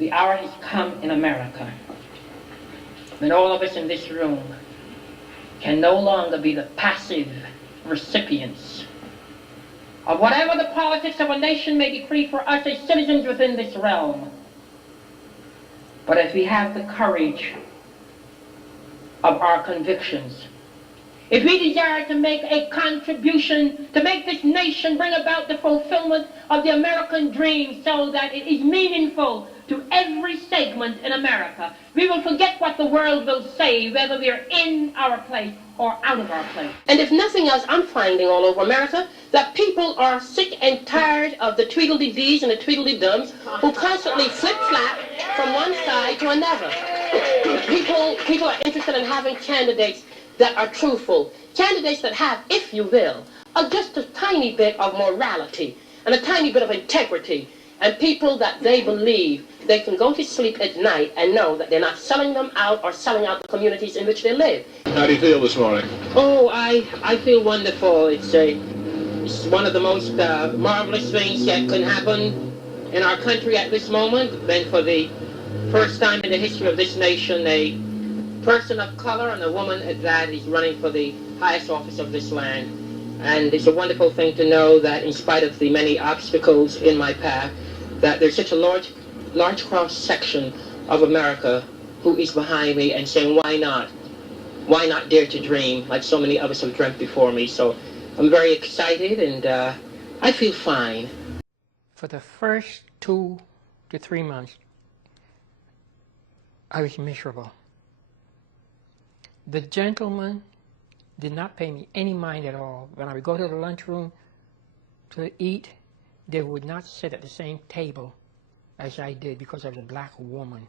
The hour has come in America when all of us in this room can no longer be the passive recipients of whatever the politics of a nation may decree for us as citizens within this realm. But if we have the courage of our convictions, if we desire to make a contribution, to make this nation bring about the fulfillment of the American dream so that it is meaningful to every segment in America, we will forget what the world will say, whether we are in our place or out of our place. And if nothing else, I'm finding all over America that people are sick and tired of the tweedledee-dees and the tweedledee-dums who constantly flip-flap from one side to another. People are interested in having candidates that are truthful, candidates that have, if you will, just a tiny bit of morality and a tiny bit of integrity, and people that they believe they can go to sleep at night and know that they're not selling them out or selling out the communities in which they live. How do you feel this morning? Oh, I feel wonderful. It's one of the most marvelous things that can happen in our country at this moment. Then for the first time in the history of this nation, a person of color, and a woman at that, is running for the highest office of this land. And it's a wonderful thing to know that in spite of the many obstacles in my path, that there's such a large cross-section of America who is behind me and saying, why not? Why not dare to dream like so many others have dreamt before me? So I'm very excited, and I feel fine. For the first 2 to 3 months, I was miserable. The gentleman did not pay me any mind at all. When I would go to the lunchroom to eat, they would not sit at the same table as I did because I was a black woman.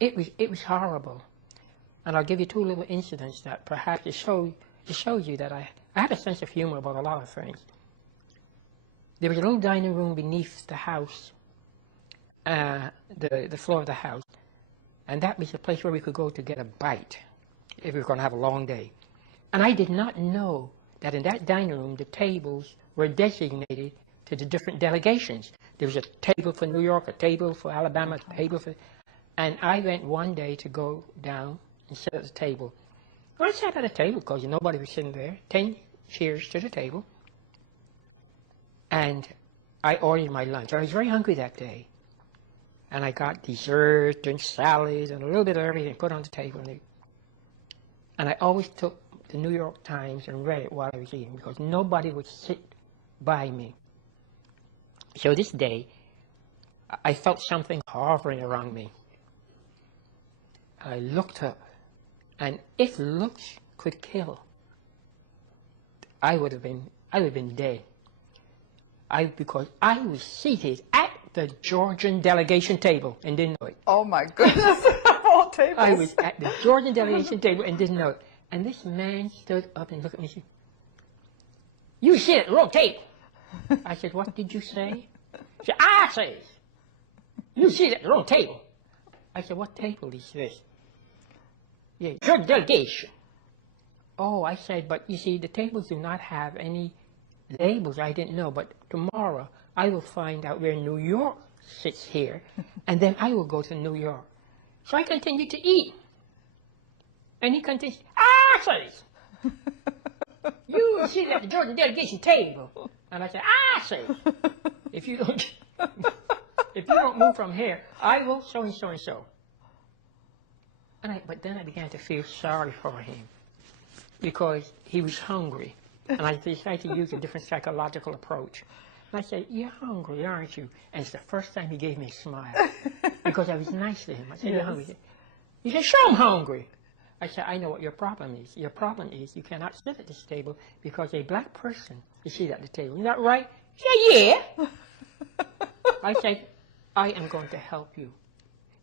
It was horrible. And I'll give you 2 little incidents that perhaps it shows you that I had a sense of humor about a lot of things. There was a little dining room beneath the house, the floor of the house. And that was the place where we could go to get a bite if we were going to have a long day. And I did not know that in that dining room, the tables were designated to the different delegations. There was a table for New York, a table for Alabama, a table for... And I went one day to go down and sit at the table. Well, I sat at a table because nobody was sitting there. 10 chairs to the table. And I ordered my lunch. I was very hungry that day. And I got dessert and salads and a little bit of everything put on the table. And I always took the New York Times and read it while I was eating because nobody would sit by me. So this day, I felt something hovering around me. I looked up, and if looks could kill, I would have been dead. Because I was seated at the Georgian delegation table and didn't know it. Oh my goodness, all tables. I was at the Georgian delegation table and didn't know it. And this man stood up and looked at me and said, "You sit at the wrong table." I said, "What did you say?" He said, "I say, you sit at the wrong table." I said, "What table is this?" "Yeah, your delegation." "Oh," I said, "but you see, the tables do not have any labels." I didn't know, but tomorrow I will find out where New York sits here, and then I will go to New York. So I continued to eat. And he continued, "I say, you sit at the Georgian delegation table." And I said, "I say, if you don't move from here, I will so and so and so." But then I began to feel sorry for him because he was hungry. And I decided to use a different psychological approach. And I said, "You're hungry, aren't you?" And it's the first time he gave me a smile because I was nice to him. I said, "You're hungry." He said, "Sure, I'm hungry." I said, "I know what your problem is. Your problem is you cannot sit at this table because a black person is seated at the table. Isn't that right?" He said, "Yeah." I said, "I am going to help you.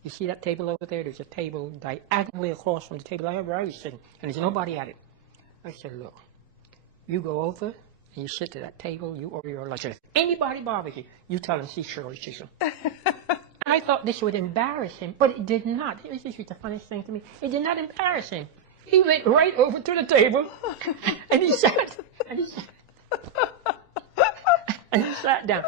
You see that table over there? There's a table diagonally across from the table I was sitting, and there's nobody at it." I said, "Look, you go over and you sit at that table, you order your lunch. And if anybody bothers you, you tell them, see Shirley Chisholm." I thought this would embarrass him, but it did not. This is the funniest thing to me. It did not embarrass him. He went right over to the table, and he sat, and he sat down.